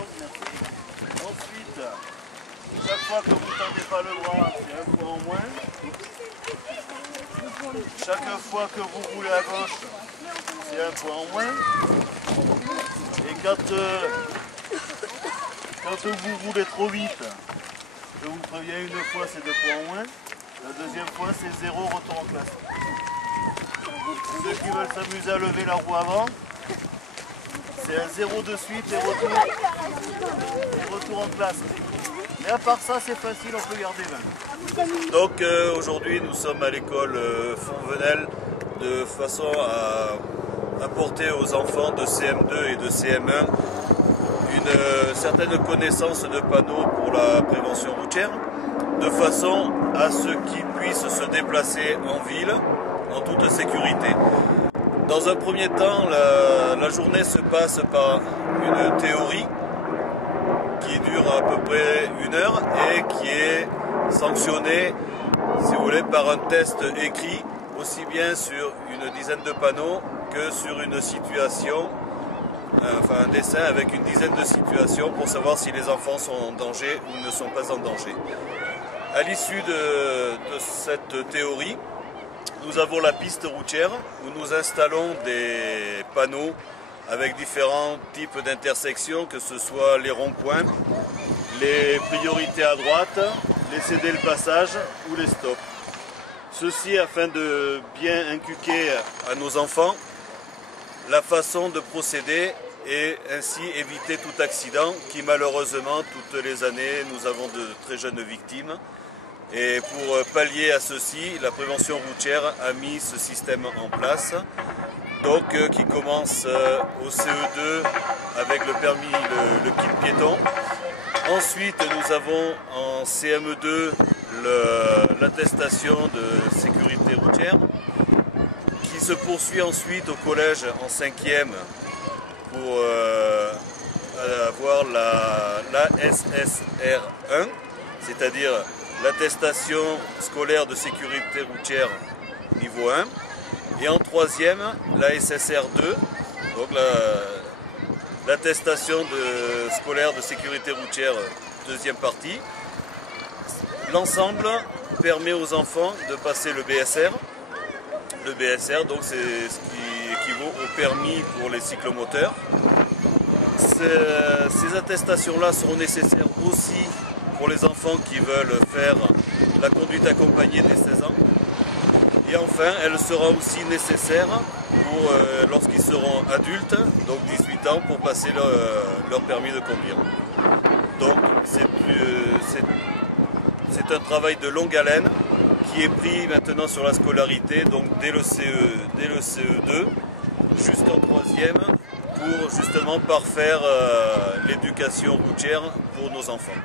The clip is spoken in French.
Ensuite, chaque fois que vous ne tendez pas le bras, c'est un point en moins. Chaque fois que vous roulez à gauche, c'est un point en moins. Et quand vous roulez trop vite, je vous préviens, une fois c'est 2 points en moins. La deuxième fois c'est 0, retour en classe. Ceux qui veulent s'amuser à lever la roue avant, c'est un 0 de suite et retour en classe. Mais à part ça, c'est facile, on peut garder 20. Donc aujourd'hui, nous sommes à l'école Fonvenelle de façon à apporter aux enfants de CM2 et de CM1 une certaine connaissance de panneaux pour la prévention routière, de façon à ce qu'ils puissent se déplacer en ville en toute sécurité. Dans un premier temps, la journée se passe par une théorie qui dure à peu près 1 heure et qui est sanctionnée, si vous voulez, par un test écrit, aussi bien sur une dizaine de panneaux que sur une situation, enfin un dessin avec une dizaine de situations pour savoir si les enfants sont en danger ou ne sont pas en danger. À l'issue de cette théorie, nous avons la piste routière où nous installons des panneaux avec différents types d'intersections, que ce soit les ronds-points, les priorités à droite, les céder le passage ou les stops. Ceci afin de bien inculquer à nos enfants la façon de procéder et ainsi éviter tout accident qui malheureusement toutes les années nous avons de très jeunes victimes. Et pour pallier à ceci, la prévention routière a mis ce système en place, donc qui commence au CE2 avec le permis, le kit piéton. Ensuite, nous avons en CM2 l'attestation de sécurité routière, qui se poursuit ensuite au collège en 5e pour avoir la SSR1, c'est-à-dire l'attestation scolaire de sécurité routière niveau 1. Et en 3e, la SSR2, donc l'attestation scolaire de sécurité routière, 2e partie. L'ensemble permet aux enfants de passer le BSR. Le BSR, donc c'est ce qui équivaut au permis pour les cyclomoteurs. Ces attestations-là seront nécessaires aussi pour les enfants qui veulent faire la conduite accompagnée dès 16 ans. Et enfin, elle sera aussi nécessaire pour lorsqu'ils seront adultes, donc 18 ans, pour passer leur permis de conduire. Donc c'est un travail de longue haleine qui est pris maintenant sur la scolarité, donc dès le CE2 jusqu'en 3e, pour justement parfaire l'éducation routière pour nos enfants.